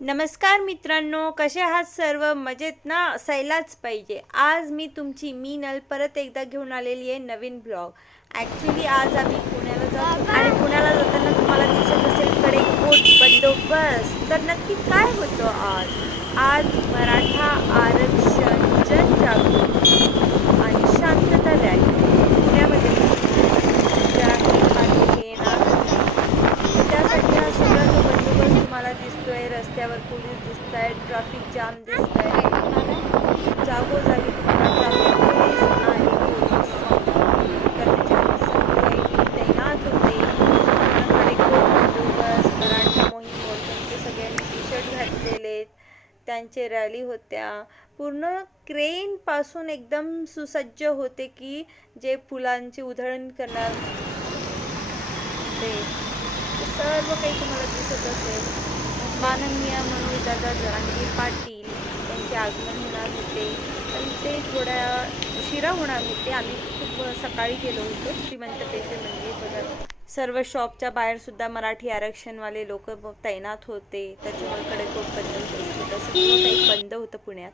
नमस्कार मित्रांनो कसे आहात सर्व? मजेत ना? असायलाच पाहिजे. आज मी तुमची मीनल परत एकदा घेऊन आलेली आहे नवीन ब्लॉग. ॲक्च्युली आज आम्ही पुण्याला जातो. आणि पुण्याला जाताना तुम्हाला दिसत असेल कडे कोट बंदोबस्त. तर नक्की काय होतं आज आज मराठा आरक्षण जनजागृती आणि शांतता रॅली पुण्यामध्ये जरांगे पाटील येणार त्यासाठी हा सगळा जो बंदोबस्त तुम्हाला दिसतोय रस्त्यावर पोलीस दिसत आहेत ट्रॅफिक जाम दिसत आहे जागोजागी तुम्हाला ट्रॅफिक पोलीस आणि पोलीस कर्मचारी सगळे तैनात होते पूर्णपणे बंदोबस्त मराठा मोहीम मोर्चांचे सगळ्यांनी टी शर्ट घातलेले त्यांचे रॅली होत्या. पूर्ण क्रेन पासून एकदम सुसज्ज होते की जे फुलांची उधळण करणार ते सर्व काही तुम्हाला दिसत असेल. माननीय मनोज दादा जरांगे पाटील यांचे आगमन होणार होते. पण ते थोड्या उशिरा होणार होते. आम्ही खूप सकाळी गेलो होतो. श्रीमंत पेशे मंदिर बघा सर्व शॉपच्या बाहेर सुद्धा मराठी आरक्षणवाले लोक तैनात होते. त्याच्यामुळे कडे खूप बंद होते. तसं काही बंद होतं पुण्यात.